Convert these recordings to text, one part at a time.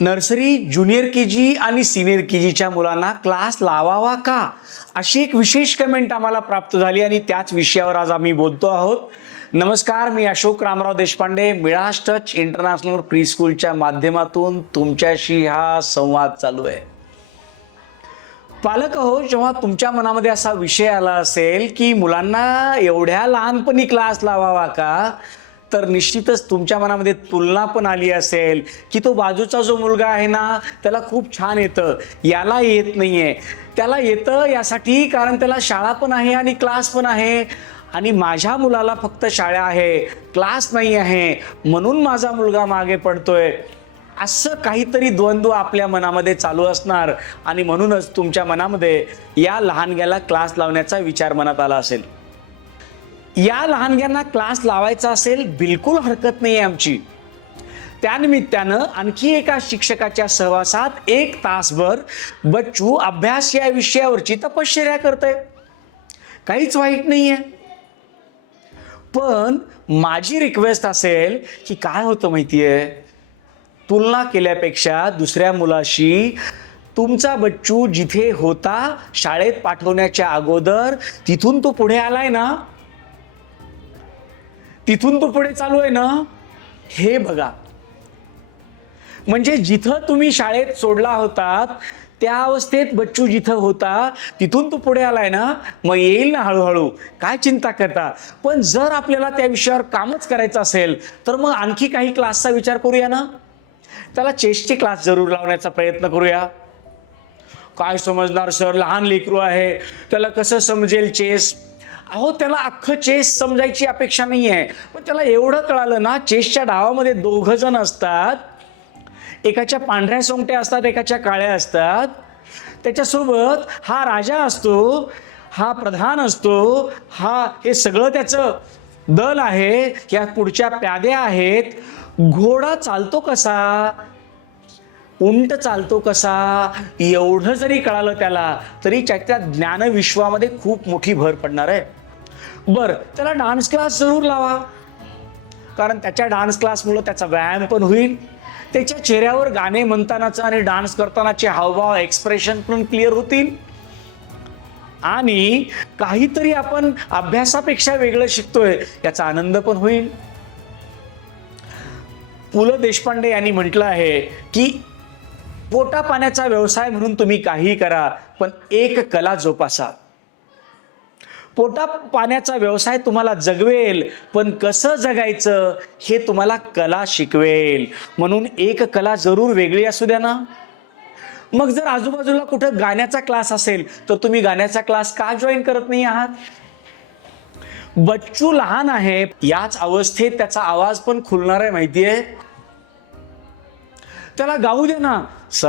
Nursery junior K जी आणि senior K जीच्या मुलांना क्लास लावावा का? अशी एक विशेष कमेंट आम्हाला प्राप्त झाली आणि त्याच विषयावर आज आम्ही बोलतो आहोत. नमस्कार मी अशोक रामराव देशपांडे मिळास टच इंटरनॅशनल प्री स्कूलच्या माध्यमातून तुमच्याशी हा संवाद चालू आहे. पालक हो जेव्हा तुमच्या मनामध्ये असा विषय आला असेल की मुलांना एवढ्या लहानपणी क्लास लावावा का? तर निश्चितच तुमच्या मनामध्ये तुलना पण आली असेल की तो बाजूचा जो मुलगा आहे ना त्याला खूप छान येतं. याला येत नाही आहे त्याला येतं यासाठी कारण त्याला शाळा पण आहे आणि क्लास पण आहे. आणि माझ्या मुलाला फक्त शाळा आहे क्लास नाही आहे म्हणून माझा मुलगा मागे पडतोय. असं काहीतरी द्वंद्व आपल्या मनामध्ये चालू असणार आणि म्हणूनच तुमच्या मनामध्ये या लहानग्याला क्लास लावण्याचा विचार मनात आला असेल. या लहानग्यांना क्लास लावायचा असेल बिलकुल हरकत नाही आहे आमची त्यानिमित्तानं आणखी एका शिक्षकाच्या सहवासात एक तासभर बच्चू अभ्यास या विषयावरची तपश्चर्या करतोय. काहीच वाईट नाही आहे पण माझी रिक्वेस्ट असेल की काय होतं माहिती आहे तुलना केल्यापेक्षा दुसऱ्या मुलाशी तुमचा बच्चू जिथे होता शाळेत पाठवण्याच्या अगोदर तिथून तो पुढे आलाय ना? तिथून तो पुढे चालू आहे ना? हे बघा. म्हणजे जिथं तुम्ही शाळेत सोडला होतात त्या अवस्थेत बच्चू जिथं होता तिथून तो पुढे आलाय ना मग येईल ना हळूहळू. काय चिंता करता? पण जर आपल्याला त्या विषयावर कामच करायचं असेल तर मग आणखी काही क्लासचा विचार करूया ना? त्याला चेसचे क्लास जरूर लावण्याचा प्रयत्न करूया. काय समजणार सर? लहान लेकरू आहे. त्याला कसं समजेल चेस? अहो त्याला अख्खं चेस समजायची अपेक्षा नाही आहे पण त्याला एवढं कळालं ना चेसच्या डावामध्ये दोघं जण असतात. एकाच्या पांढऱ्या सोंगट्या असतात एकाच्या काळ्या असतात. त्याच्यासोबत हा राजा असतो हा प्रधान असतो हा हे सगळं त्याचं दल आहे या पुढच्या प्याद्या आहेत. घोडा चालतो कसा? उंट चालतो कसा? एवढं जरी कळालं त्याला तरी त्याच्या ज्ञानविश्वामध्ये खूप मोठी भर पडणार आहे. बरं. त्याला डान्स क्लास जरूर लावा. कारण त्याच्या डान्स क्लासमुळं त्याचा व्यायाम पण होईल. त्याच्या चेहऱ्यावर गाणे म्हणतानाचं आणि डान्स करतानाचे हावभाव एक्सप्रेशन पण क्लिअर होतील. आणि काहीतरी आपण अभ्यासापेक्षा वेगळं शिकतोय याचा आनंद पण होईल. पु ल देशपांडे यांनी म्हटलं आहे की पोटा पाण्याचा व्यवसाय म्हणून तुम्ही काहीही करा पण एक कला जोपासा. पोटा पाण्याचा व्यवसाय तुम्हाला जगवेल पण कसं जगायचं हे तुम्हाला कला शिकवेल. म्हणून एक कला जरूर वेगळी असू द्या ना. मग जर आजूबाजूला कुठं गाण्याचा क्लास असेल तर तुम्ही गाण्याचा क्लास का जॉईन करत नाही आहात? बच्चू लहान आहे याच अवस्थेत त्याचा आवाज पण खुलणार आहे माहितीये? त्याला गाऊ दे ना. स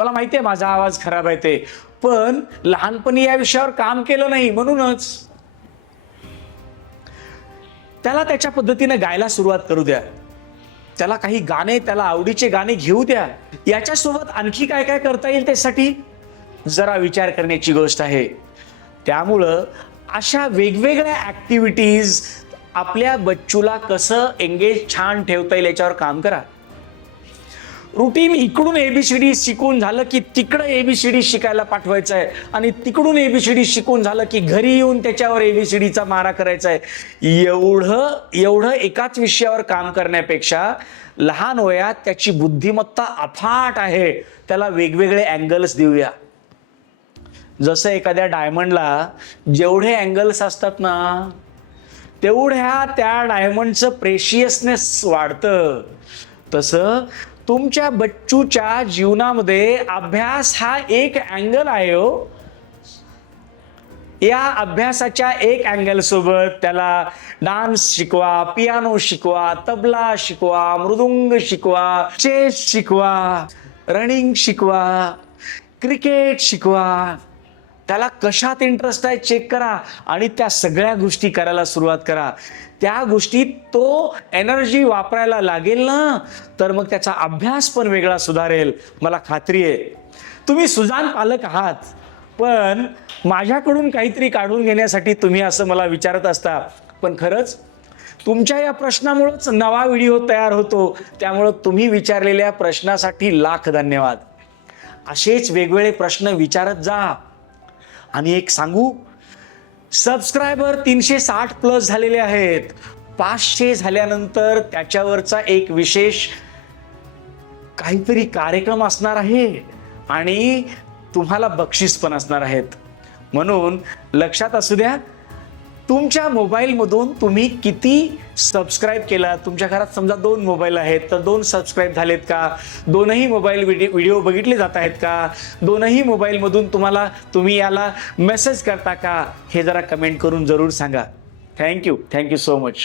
मला माहितीये माझा आवाज खराब आहे ते. पण लहानपणी या विषयावर काम केलं नाही म्हणूनच. त्याला त्याच्या पद्धतीने गायला सुरुवात करू द्या. त्याला काही गाणे त्याला आवडीचे गाणे घेऊ द्या. याच्यासोबत आणखी काय काय करता येईल त्यासाठी? जरा विचार करण्याची गोष्ट आहे. त्यामुळं अशा वेगवेगळ्या ऍक्टिव्हिटीज आपल्या बच्चूला कसं एंगेज छान ठेवता येईल याच्यावर काम करा. रुटीन इकडून एबीसीडी शिकून झालं की तिकडं एबीसीडी शिकायला पाठवायचं आहे आणि तिकडून एबीसीडी शिकून झालं की घरी येऊन त्याच्यावर एबीसीडीचा मारा करायचा आहे एवढं एवढं एकाच विषयावर काम करण्यापेक्षा लहान वयात त्याची बुद्धिमत्ता अफाट आहे. त्याला वेगवेगळे अँगल्स देऊया. जसं एखाद्या डायमंडला जेवढे अँगल्स असतात ना तेवढ्या त्या डायमंडचं प्रेशियसनेस वाढतं. तसं तुमच्या बच्चूच्या जीवनामध्ये अभ्यास हा एक अँगल आहे हो. या अभ्यासाच्या एक अँगल सोबत त्याला डान्स शिकवा पियानो शिकवा तबला शिकवा मृदुंग शिकवा चेस शिकवा रनिंग शिकवा क्रिकेट शिकवा. त्याला कशात इंटरेस्ट आहे चेक करा आणि त्या सगळ्या गोष्टी करायला सुरुवात करा. त्या गोष्टीत तो एनर्जी वापरायला लागेल ना तर मग त्याचा अभ्यास पण वेगळा सुधारेल. मला खात्री आहे. तुम्ही सुजान पालक आहात पण माझ्याकडून काहीतरी काढून घेण्यासाठी तुम्ही असं मला विचारत असता. पण खरंच तुमच्या या प्रश्नामुळंच नवा व्हिडिओ तयार होतो. त्यामुळं तुम्ही विचारलेल्या प्रश्नासाठी लाख धन्यवाद. असेच वेगवेगळे प्रश्न विचारत जा. आणि एक सांगू? सबस्क्रायबर तीनशे साठ प्लस झालेले आहेत. पाचशे झाल्यानंतर त्याच्यावरचा एक विशेष काहीतरी कार्यक्रम असणार आहे आणि तुम्हाला बक्षीस पण असणार आहेत. म्हणून लक्षात असू द्या तुमच्या मोबाईलमधून तुम्ही किती सबस्क्राईब केला तुमच्या घरात समजा दोन मोबाईल आहेत तर दोन सबस्क्राईब झालेत का? दोनही मोबाईल व्हिडिओ व्हिडिओ बघितले जात आहेत का? दोनही मोबाईलमधून तुम्हाला तुम्ही याला मेसेज करता का? हे जरा कमेंट करून जरूर सांगा. Thank you thank you so much